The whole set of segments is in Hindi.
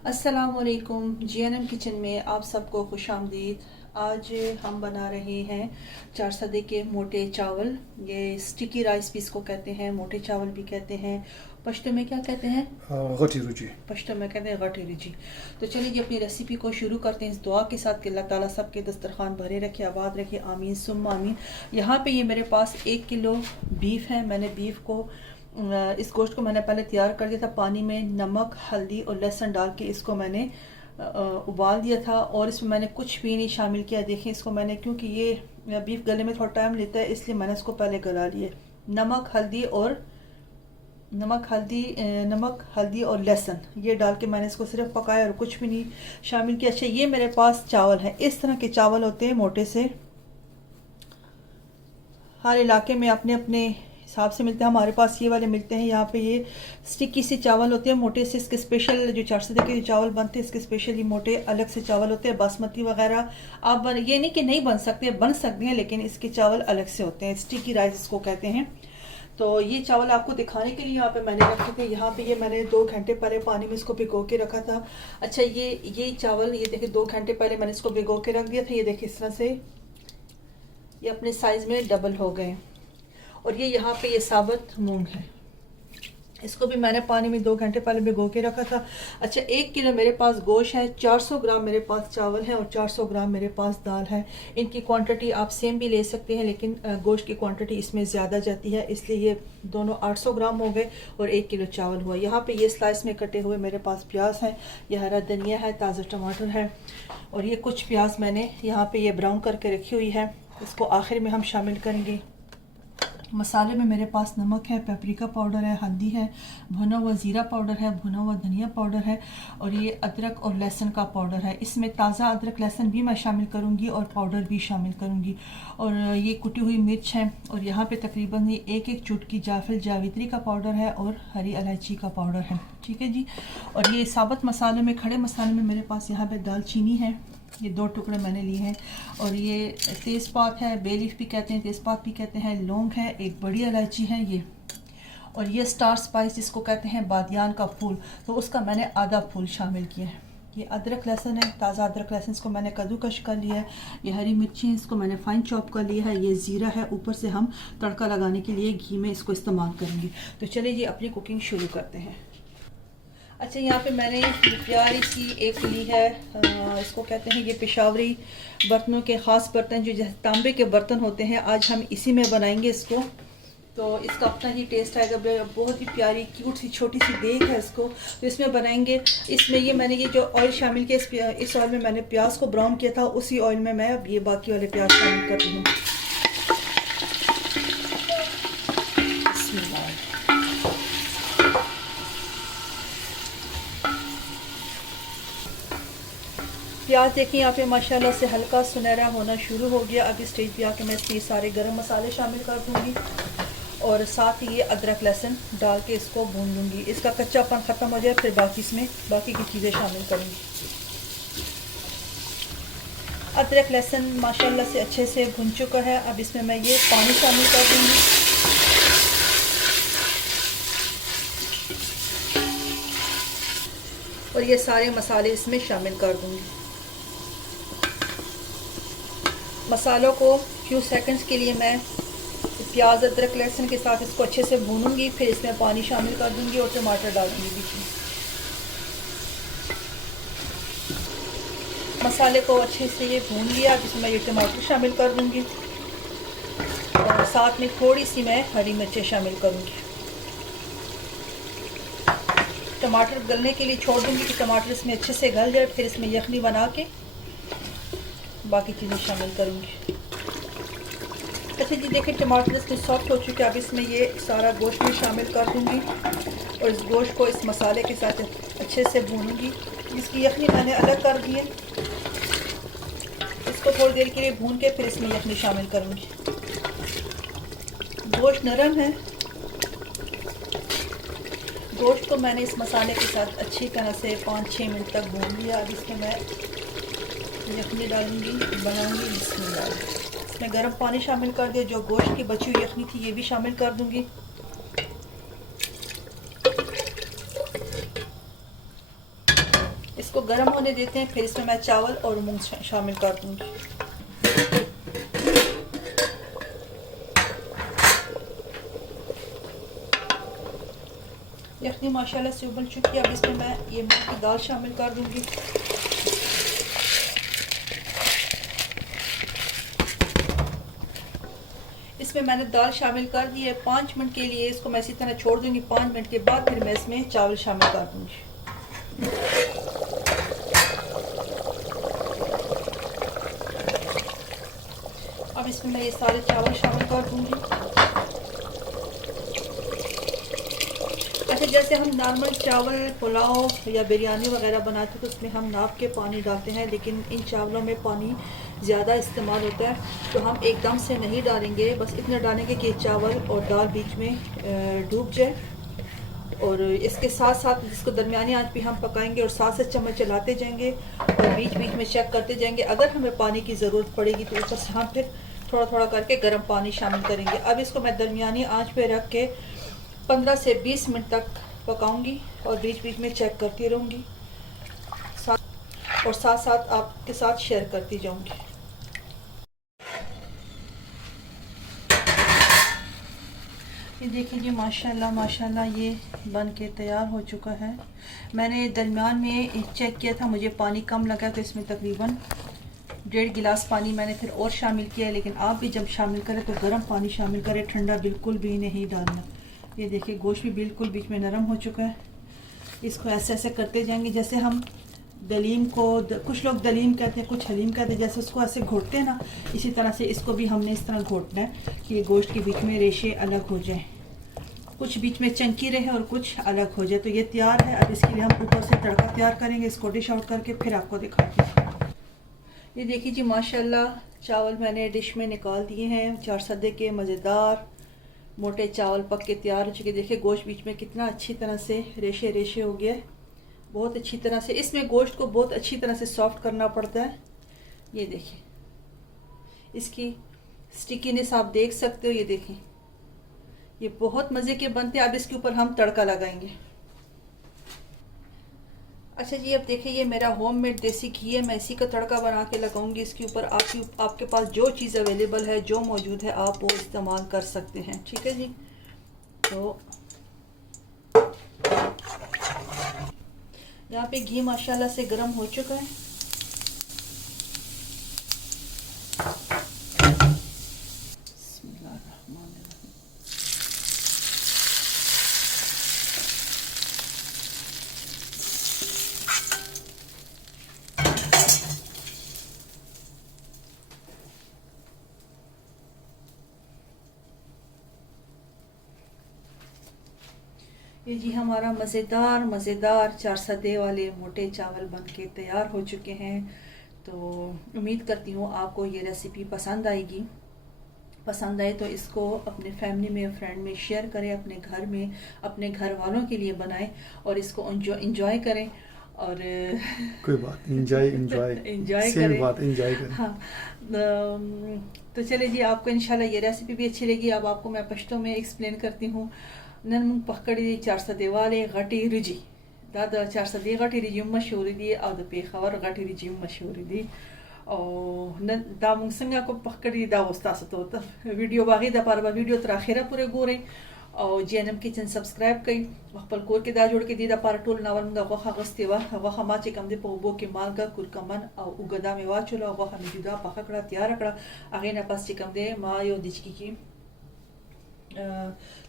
अस्सलामुअलैकुम। जीएनएम किचन में आप सबको खुशामदीद। आज हम बना रहे हैं चार सदे के मोटे चावल। ये स्टिकी राइस भी इसको कहते हैं, मोटे चावल भी कहते हैं। पश्तो में क्या कहते हैं? गटी रुचि। पश्तो में कहते हैं गटी रुचि। तो चलिए जी अपनी रेसिपी को शुरू करते हैं इस दुआ के साथ कि अल्लाह ताला सबके दस्तरखान भरे रखे, आबाद रखे, आमीन सुम्मा आमीन। यहाँ पे ये मेरे पास 1 किलो बीफ है। मैंने बीफ को इस गोश्त को मैंने पहले तैयार कर दिया था पानी में, नमक, हल्दी और लहसुन डाल के इसको मैंने उबाल दिया था और इसमें मैंने कुछ भी नहीं शामिल किया। देखें इसको मैंने, क्योंकि ये बीफ गले में थोड़ा टाइम लेता है इसलिए मैंने इसको पहले गला लिया। नमक हल्दी और लहसुन ये डाल के मैंने इसको सिर्फ पकाया और कुछ भी नहीं शामिल किया। अच्छा, ये मेरे पास चावल हैं, इस तरह के चावल होते हैं मोटे से। हर इलाके में अपने अपने हिसाब से मिलते हैं। हमारे पास ये वाले मिलते हैं। यहाँ पे ये स्टिकी से चावल होते हैं मोटे से। इसके स्पेशल जो चार सदे के जो चावल बनते हैं इसके स्पेशली मोटे अलग से चावल होते हैं, बासमती वगैरह। आप ये नहीं कि नहीं बन सकते, बन सकते हैं, लेकिन इसके चावल अलग से होते हैं। स्टिकी राइस इसको कहते हैं। तो ये चावल आपको दिखाने के लिए यहाँ पे मैंने रखे थे। यहाँ पे ये मैंने 2 घंटे पहले पानी में इसको भिगो के रखा था। अच्छा, ये चावल ये देखिए 2 घंटे पहले मैंने इसको भिगो के रख दिया था। ये देखिए इस तरह से ये अपने साइज़ में डबल हो गए। और ये यहाँ पे ये साबुत मूंग है, इसको भी मैंने पानी में 2 घंटे पहले भिगो के रखा था। अच्छा, 1 किलो मेरे पास गोश्त है, 400 ग्राम मेरे पास चावल है और 400 ग्राम मेरे पास दाल है। इनकी क्वांटिटी आप सेम भी ले सकते हैं, लेकिन गोश्त की क्वांटिटी इसमें ज़्यादा जाती है, इसलिए ये दोनों 800 ग्राम हो गए और 1 किलो चावल हुआ। यहाँ पे ये स्लाइस में कटे हुए मेरे पास प्याज है, ये हरा धनिया है, ताज़ा टमाटर है और ये कुछ प्याज मैंने यहाँ पे ये ब्राउन करके रखी हुई है, इसको आखिर में हम शामिल करेंगे। मसाले में मेरे पास नमक है, पेपरिका पाउडर है, हल्दी है, भुना हुआ ज़ीरा पाउडर है, भुना हुआ धनिया पाउडर है और ये अदरक और लहसुन का पाउडर है। इसमें ताज़ा अदरक लहसुन भी मैं शामिल करूँगी और पाउडर भी शामिल करूँगी। और ये कुटी हुई मिर्च है और यहाँ पे तकरीबन ये 1-1 चुटकी जायफल जावित्री का पाउडर है और हरी इलायची का पाउडर है। ठीक है जी। और ये साबुत मसालों में, खड़े मसाले में मेरे पास यहाँ पर दालचीनी है, ये 2 टुकड़े मैंने लिए हैं। और ये तेज़पात है, बे लीफ भी कहते हैं, तेज़पात भी कहते हैं, लौंग है, एक बड़ी इलायची है ये। और ये स्टार स्पाइस जिसको कहते हैं बादियान का फूल, तो उसका मैंने आधा फूल शामिल किया है। ये अदरक लहसुन है, ताज़ा अदरक लहसुन, इसको मैंने कद्दूकश कर लिया है। ये हरी मिर्ची है, इसको मैंने फाइन चॉप कर लिया है। ये ज़ीरा है, ऊपर से हम तड़का लगाने के लिए घी में इसको इस्तेमाल करेंगे। तो चलिए जी अपनी कुकिंग शुरू करते हैं। अच्छा, यहाँ पे मैंने प्यारी सी एक ली है, इसको कहते हैं, ये पेशावरी बर्तनों के ख़ास बर्तन जो जैसे तांबे के बर्तन होते हैं, आज हम इसी में बनाएंगे इसको। तो इसका अपना ही टेस्ट आएगा। बहुत ही प्यारी क्यूट सी छोटी सी देग है इसको, तो इसमें बनाएंगे। इसमें ये मैंने ये जो ऑयल शामिल किया, इस ऑयल में मैंने प्याज को ब्राउन किया था, उसी ऑयल में मैं अब ये बाकी वाले प्याज शामिल कर रही हूँ। प्याज देखिए यहाँ पे माशाल्लाह से हल्का सुनहरा होना शुरू हो गया। अब इस स्टेज पे आके मैं इसमें सारे गरम मसाले शामिल कर दूंगी और साथ ही ये अदरक लहसुन डाल के इसको भून लूँगी। इसका कच्चापन ख़त्म हो जाए फिर इसमें बाकी की चीज़ें शामिल करूँगी। अदरक लहसुन माशाल्लाह से अच्छे से भुन चुका है। अब इसमें मैं ये पानी शामिल कर दूँगी और ये सारे मसाले इसमें शामिल कर दूँगी। मसालों को फ्यू सेकंड्स के लिए मैं प्याज अदरक लहसुन के साथ इसको अच्छे से भूनूंगी, फिर इसमें पानी शामिल कर दूंगी और टमाटर डाल दूंगी बीच में। मसाले को अच्छे से ये भून लिया, जिसमें मैं ये टमाटर शामिल कर दूंगी और साथ में थोड़ी सी मैं हरी मिर्चें शामिल करूंगी। टमाटर गलने के लिए छोड़ दूंगी कि टमाटर इसमें अच्छे से गल जाए, फिर इसमें यखनी बना के बाकी चीज़ें शामिल करूँगी। अच्छा जी, देखिए टमाटर इसमें सॉफ्ट हो चुके हैं। अब इसमें ये सारा गोश्त में शामिल कर दूँगी और इस गोश्त को इस मसाले के साथ अच्छे से भूनूंगी। इसकी यखनी मैंने अलग कर दी है, इसको थोड़ी देर के लिए भून के फिर इसमें यखनी शामिल करूँगी। गोश्त नरम है, गोश्त को मैंने इस मसाले के साथ अच्छी तरह से 5-6 मिनट तक भून लिया। अब इसमें मैं यखनी डालूंगी, बनाऊंगी। इसमें गर्म पानी शामिल कर दिया, जो गोश्त की बची हुई यखनी थी ये भी शामिल कर दूंगी। इसको गर्म होने देते हैं, फिर इसमें मैं चावल और मूंग शामिल कर दूंगी। यखनी माशाल्लाह से उबल चुकी है। अब इसमें मैं ये मूंग की दाल शामिल कर दूंगी। इसमें मैंने दाल शामिल कर दी है। 5 मिनट के लिए इसको मैं इसी तरह छोड़ दूंगी। 5 मिनट के बाद फिर मैं इसमें चावल शामिल कर दूंगी। अब इसमें मैं ये सारे चावल शामिल कर दूंगी। अच्छा, जैसे हम नॉर्मल चावल पुलाव या बिरयानी वगैरह बनाते हैं तो उसमें हम नाप के पानी डालते हैं, लेकिन इन चावलों में पानी ज़्यादा इस्तेमाल होता है, तो हम एकदम से नहीं डालेंगे। बस इतना डालेंगे कि चावल और दाल बीच में डूब जाए, और इसके साथ साथ इसको दरमियानी आंच पे हम पकाएंगे और 7 से चम्मच चलाते जाएंगे और बीच बीच में चेक करते जाएंगे। अगर हमें पानी की ज़रूरत पड़ेगी तो ऊपर से हम फिर थोड़ा थोड़ा करके गर्म पानी शामिल करेंगे। अब इसको मैं दरमियानी आंच पे रख के 15 से 20 मिनट तक पकाऊंगी और बीच बीच में चेक करती रहूँगी और साथ साथ आपके साथ शेयर करती जाऊँगी। ये देखिए जी, माशाल्लाह माशाल्लाह ये बन के तैयार हो चुका है। मैंने दरमियान में चेक किया था, मुझे पानी कम लगा तो इसमें तकरीबन 1.5 गिलास पानी मैंने फिर और शामिल किया है। लेकिन आप भी जब शामिल करें तो गर्म पानी शामिल करें, ठंडा बिल्कुल भी नहीं डालना। ये देखिए गोश्त भी बिल्कुल बीच में नरम हो चुका है। इसको ऐसे ऐसे करते जाएंगे जैसे हम दलीम को कुछ लोग दलीम कहते हैं, कुछ हलीम कहते हैं, जैसे उसको ऐसे घोटते हैं ना, इसी तरह से इसको भी हमने इस तरह घोटना है कि ये गोश्त के बीच में रेशे अलग हो जाए, कुछ बीच में चंकी रहे और कुछ अलग हो जाए। तो ये तैयार है। अब इसके लिए हम ऊपर से तड़का तैयार करेंगे। इसको डिश आउट करके फिर आपको दिखाती हूँ। ये देखिए जी, माशाल्लाह चावल मैंने डिश में निकाल दिए हैं। 4 सदे के मज़ेदार मोटे चावल पक के तैयार हो चुके। देखिए गोश्त बीच में कितना अच्छी तरह से रेशे रेशे हो गया, बहुत अच्छी तरह से। इसमें गोश्त को बहुत अच्छी तरह से सॉफ्ट करना पड़ता है। ये देखिए इसकी स्टिकीनेस आप देख सकते हो। ये देखें, ये बहुत मज़े के बनते हैं। अब इसके ऊपर हम तड़का लगाएंगे। अच्छा जी, अब देखिए ये मेरा होममेड देसी घी है, मैं इसी का तड़का बना के लगाऊंगी इसके ऊपर। आपके पास जो चीज़ अवेलेबल है, जो मौजूद है, आप वो इस्तेमाल कर सकते हैं। ठीक है जी। तो यहाँ पे घी माशाल्लाह से गर्म हो चुका है। ये जी हमारा मज़ेदार 4 सदे वाले मोटे चावल बन के तैयार हो चुके हैं। तो उम्मीद करती हूँ आपको ये रेसिपी पसंद आएगी। पसंद आए तो इसको अपने फैमिली में, फ्रेंड में शेयर करें, अपने घर में अपने घर वालों के लिए बनाएं और इसको इंजॉय करें। और कोई बात एंजॉय करें। हाँ, तो चले जी, आपको इंशाल्लाह ये रेसिपी भी अच्छी लगी। अब आपको मैं पश्तो में एक्सप्लेन करती हूँ। नन पकड़ी 4 सदे वाले गटी रिजी दादा 4 सदे गटी रिजी मशहूर दी और पेखावर गटी रिजी मशहूर दी और न दा मुंगसंगा को पकड़ी दा वस्ता सतो वीडियो बागी दा पारबा वीडियो तर आखिरा पूरे गोरे और जीएनएम किचन सब्सक्राइब कई वखपल कोर के दा जोड़ के दी दा पार टोल नावल मुंगा वखा गस्तेवा वखा माचे कम दे पोबो के मालगा कुरकमन और उगदा में वाचुला वखा में जुदा पकड़ा तैयार रखड़ा आगे ना पास चिकम दे मायो दिचकी की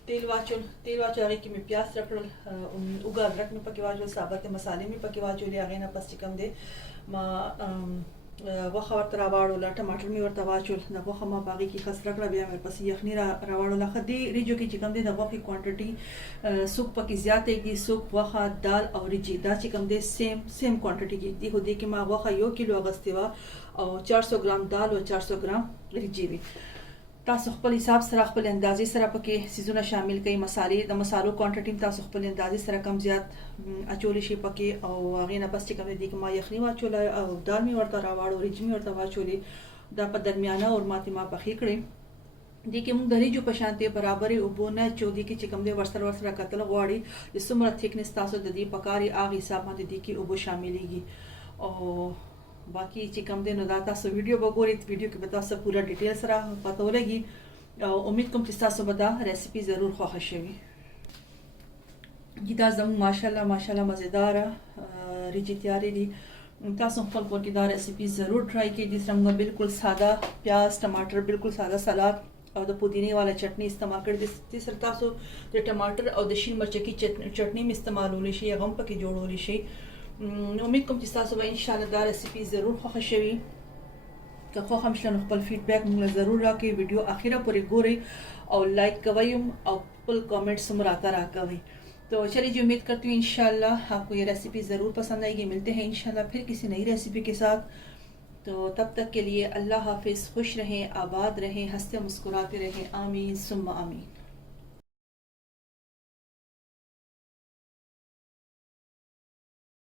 तेल वाचुल आगे की में प्याज रखल उगा अदरक में पके वाचुल साबत मसाले में पके वाचुल आगे ना पास चिकम दे मा वखा वर्त रावाड़ोला टमाटर में वर्त वाचुल ना वखा मा बागी की खस रखड़ा बिया मेरे पास यखनी रावाड़ोला खदी रिजो की चिकम दे ना वखी क्वांटिटी सूप पकी ज्यादा एक दी सूप वखा दाल और रिजी दा चिकम दे सेम क्वांटिटी की दी हो दे कि मा वखा 1 किलो अगस्तेवा और 400 ग्राम दाल और 400 ग्राम रिजी भी तासु खपल हिसाब सरा खपल अंदाजे सरा पके सीजुना शामिल कई मसाले द मसालो क्वांटिटी में तासु खपल अंदाजे सरा कम ज्यादा अचोले शे पके और आगे ना बस चिकन दी मा यखनी वाचोला और दाल में वर्ता रावाड़ और रिज में वर्ता वाचोले दा पर दरमियाना और मातिमा पखीकड़े देखिए मूंग दरी जो पशानते बराबर उबो न चौदी की चिकम दे वर्सर वर्सर कतल वाड़ी जिसमरा थिकनेस तासो ददी पकारी आग हिसाब में ददी की उबो शामिलेगी और बाकी चिकम दे नदाता सो वीडियो बगोरी वीडियो के बता सब पूरा डिटेल्स रहा पता होगी। उम्मीद कम चिस्ता सो बता रेसिपी ज़रूर ख्वाहिशेगी गीता जम माशाल्लाह माशाल्लाह मज़ेदार रिजी तैयारी दी तासो फल को की रेसिपी ज़रूर ट्राई की जिस रंग बिल्कुल सादा प्याज टमाटर बिल्कुल सादा सलाद और द पुदीने वाला चटनी इस्तेमाल कर दिस तासो द टमाटर और द शील मिर्च की चटनी में इस्तेमाल होली शे गम पकी जोड़ होली शे। उम्मीद कम चिस्ता सो इंशाल्लाह दा रेसिपी ज़रूर ख्वाहिशेगी का खो हमशलन खपल फीडबैक मुंगला ज़रूर रहा कि वीडियो आखिरा पूरी गोरे और लाइक कवयुम और फुल कमेंट्स मुराता रहा कवई। तो चलिए जी उम्मीद करती हूँ इंशाल्लाह आपको ये रेसिपी ज़रूर पसंद आएगी। मिलते हैं इंशाल्लाह फिर किसी नई रेसिपी के साथ। तो तब तक के लिए अल्लाह हाफिज़, खुश रहें, आबाद रहें, हंसते मुस्कुराते रहें। आमीन सुम्मा आमीन।